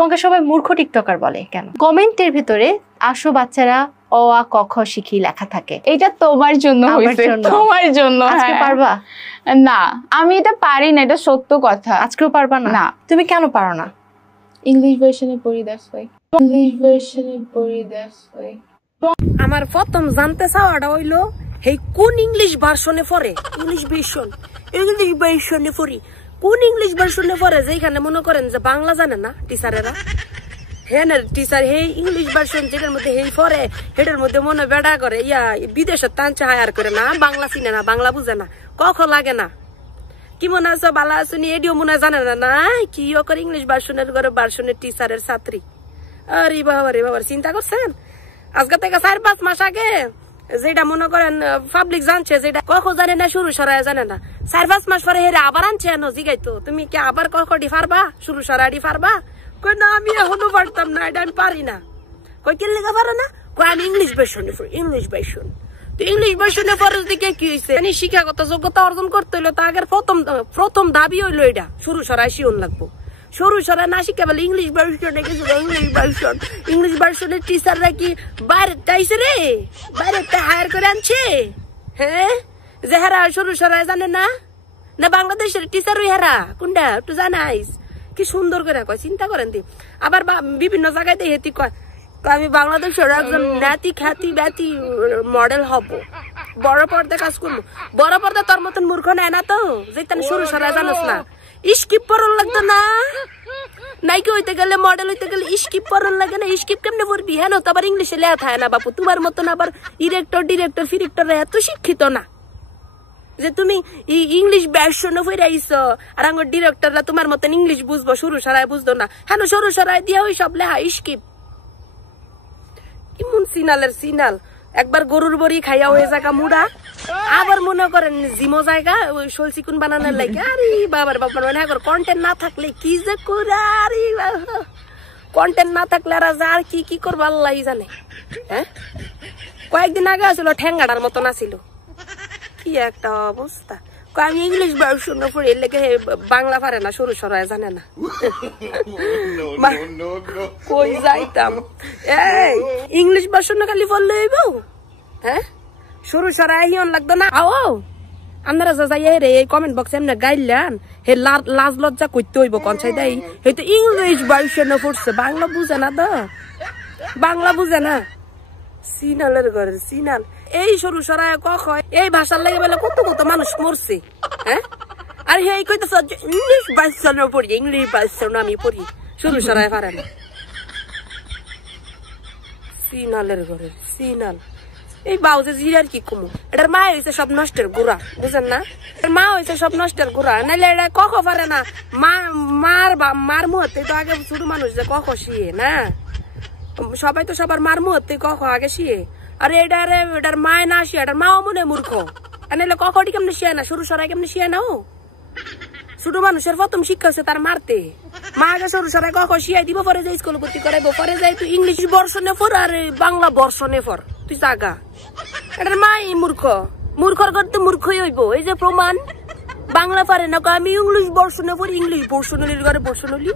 তোমাকে সবাই মূর্খ টিকটকার বলে কেন? কমেন্টের ভিতরে আসো বাচ্চারা অ আ ক খ শিখি লেখা থাকে। এটা তোমার জন্য হইছে, তোমার জন্য। আজকে পারবা? না, আমি এটা পারি না, এটা সত্য কথা। আজকেও পারবা না? না। তুমি কেন পারো না? ইংলিশ ভার্সনে পড়ি, দ্যাটস ওয়াই। ইংলিশ ভার্সনে পড়ি, দ্যাটস ওয়াই। আমার প্রথম জানতে চাওয়াটা হইলো এই কোন ইংলিশ ভার্সনে পড়ে? ইংলিশ ভার্সনে পড়ি কোন ইংলিশ ভার্সনে পড়ে যেখানে মনে করেন যে বাংলা জানে না টিচারেরা? হ্যাঁ না টিচার হে ইংলিশ ভার্সন যেটার মধ্যে হেই পড়ে সেটার মধ্যে মনে বেড়া করে ইয়া বিদেশের টানছে হায়ার করে না, বাংলা চিনে না, বাংলা বুঝে না, কখ লাগে না। কি মনে আছো বালা আছো নি এডিও মনে জানে না না কি করে ইংলিশ ভার্সনের ঘরে ভার্সনের টিচারের ছাত্রী। আরে বাবা রে বাবা, চিন্তা করছেন? আজকে থেকে 4-5 মাস আগে যেটা মনে করেন পাবলিক জানছে যেটা কখ জানে না, শুরু সরাই জানে না, 4-5 মাস পরে হেরে আবার আনছে এনো জিগাইতো তুমি কি আবার কখডি পারবা, শুরু সরাই পারবা? কই না আমি এখনো পারতাম না, এটা আমি পারি না। কই কি লেখা পারো না? কই আমি ইংলিশ ভার্সনে পড়ি, ইংলিশ ভার্সন। তো ইংলিশ ভার্সনে পড়ার দিকে কি হইছে? মানে শিক্ষাগত যোগ্যতা অর্জন করতে হইলো তো আগের প্রথম দাবি হইলো এটা শুরু সরাই শিওন লাগবো। শুরু সরাই না শিখে বলে ইংলিশ ভার্সনে গেছিল, ইংলিশ ভার্সনের টিচাররা কি বাইরে আইছে রে, বাইরে হায়ার করে আনছে? হ্যাঁ, যে হারা শুরু সরাই জানে না, না বাংলাদেশের টিচার ওই হারা কোনটা একটু জানাইস? কি সুন্দর করে কয়, চিন্তা করেন দি। আবার বিভিন্ন জায়গায় হেতি কয় আমি বাংলাদেশের একজন ন্যাতি খ্যাতি ব্যাতি মডেল হব, বড় পর্দা কাজ করবো। বড় পর্দা তোর মতন মূর্খ নেয় না তো, যেখানে শুরু সরা জানোস না। স্কিপ পড়ন লাগতো না, নাইকি হইতে গেলে মডেল হইতে গেলে স্কিপ পড়ন লাগে না? স্কিপ কেমনে পড়বি? হ্যাঁ তো আবার ইংলিশে লেখা থাকে না বাপু, তোমার মতন আবার ডিরেক্টর ফিরেক্টর এত শিক্ষিত না যে তুমি ইংলিশ ভার্সনে পড়ে আইছো আর আমার ডিরেক্টররা তোমার মতন ইংলিশ বুঝবো, শুরু সরাই বুঝতো না। হ্যাঁ শুরু সরাই দিয়ে ওই সব লেখা স্কিপ। ইমন সিনালের সিনাল, একবার গরুর বড়ি খাইয়া হয়ে জায়গা মুড়া, আবার মনে করেন জিমো জায়গা ওই শোল চিকুন বানানোর লাগে। আরে বাবার মানে কন্টেন্ট না থাকলে কি যে করে, আরে কন্টেন্ট না থাকলে আর কি করবো আল্লাহ জানে। হ্যাঁ, কয়েকদিন আগে আসছিল ঠেঙ্গাটার মতন আসিল, কি একটা অবস্থা। আমি ইংলিশ ভার্সনে পড়ে লেগে বাংলা পারে না, শুরু সরাই জানে না। কই যাইতাম এই ইংলিশ ভার্সনে খালি পড়লে হইব? হ্যাঁ, শুরু সরাই হিয়ন লাগতো না? আও আপনারা যা যাই রে এই কমেন্ট বক্সে এমনি গাইলেন হে লাজ লজ্জা করতে হইব কনসাই দেয় হে তো ইংলিশ ভার্সনে পড়ছে, বাংলা বুঝে না তো, বাংলা বুঝে না। সিনালের ঘরে সিনাল এই সরু সরাই কক এই ভাষার লাগে বলে কত কত মানুষ মরছে। হ্যাঁ, আর এই কইতেছ ইংলিশ ভার্সনে পড়ি, ইংলিশ ভার্সনে আমি পড়ি, শুরু সরাই পারে না। সিনালের ঘরে সিনাল এই বাউজে জি আর কি কমু, এটার মা হয়েছে সব নষ্টের গুড়া, বুঝেন না? মা হয়েছে সব নষ্টের গুড়া, নাইলে এটা কক পারে না। মার মুহূর্তে তো আগে ছোট মানুষ যে কক শিয়ে না, সবাই তো সবার মার মুহূর্তে কক আগে শিয়ে। আর এটার মায় না শিয়ে এটার মাও মনে মূর্খ, নাইলে কখটি কেমনি শিয়ে না, শুরু সরাই কেমনি শিয়ে না? ও ছোট মানুষের প্রথম শিক্ষা হচ্ছে তার মারতে। মা আগে সরু সরাই কক শিয়াই দিব, পরে যাই স্কুল ভর্তি করাইবো, পরে যাই তুই ইংলিশ বর্ষণে পর আর বাংলা বর্ষণে পর, তুই জাগা। এটার মাই মূর্খর করতে মূর্খই হইব। এই যে প্রমাণ, বাংলা পারে না আমি ইংলিশ বর্ষণে পর, ইংলিশ বর্ষণলি ঘরে বর্ষণলি।